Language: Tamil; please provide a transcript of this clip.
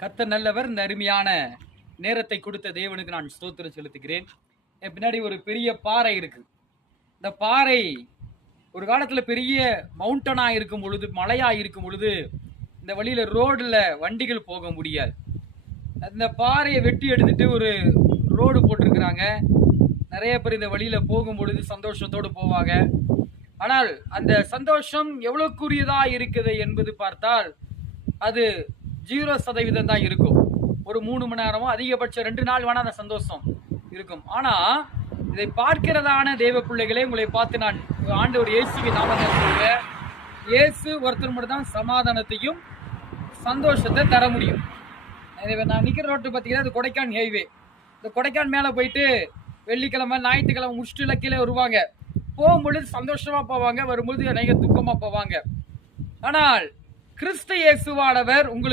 கர்த்தர் நல்லவர். இந்த அருமையான நேரத்தை கொடுத்த தேவனுக்கு நான் ஸ்தோத்திரம் செலுத்துகிறேன். என் பின்னாடி ஒரு பெரிய பாறை இருக்கு. இந்த பாறை ஒரு காலத்துல பெரிய மவுண்டனா இருக்கும் பொழுது, மலையா இருக்கும் பொழுது இந்த வழியில ரோடுல வண்டிகள் போக முடியாது. அந்த பாறையை வெட்டி எடுத்துட்டு ஒரு ரோடு போட்டிருக்கிறாங்க. நிறைய பேர் இந்த வழியில போகும் பொழுது சந்தோஷத்தோடு போவாங்க. ஆனால் அந்த சந்தோஷம் எவ்வளவுக்குரியதா இருக்குது என்பது பார்த்தால் அது 0% தான் இருக்கும். ஒரு 3 மணி நேரமோ அதிகபட்சம் 2 நாள் வேணா அந்த சந்தோஷம் இருக்கும். ஆனா இதை பார்க்கிறதான தேவ பிள்ளைகளே, உங்களை பார்த்து நான் ஆண்டவர் இயேசுவின் நாமத்தில் சொல்றேன், இயேசு ஒருத்தர் மட்டும் தான் சமாதானத்தையும் சந்தோஷத்தை தர முடியும். நான் நிக்கிற ரோட்டு பார்த்தீங்கன்னா அது கொடைக்கான் ஹைவே. இந்த கொடைக்கான் மேலே போயிட்டு வெள்ளிக்கிழமை ஞாயிற்றுக்கிழமை முடிச்சுட்டு கீழே வருவாங்க. போகும்பொழுது சந்தோஷமா போவாங்க, வரும்பொழுது அநேக துக்கமா போவாங்க. ஆனால் கிறிஸ்து இயேசுவானவர் உங்களுக்கு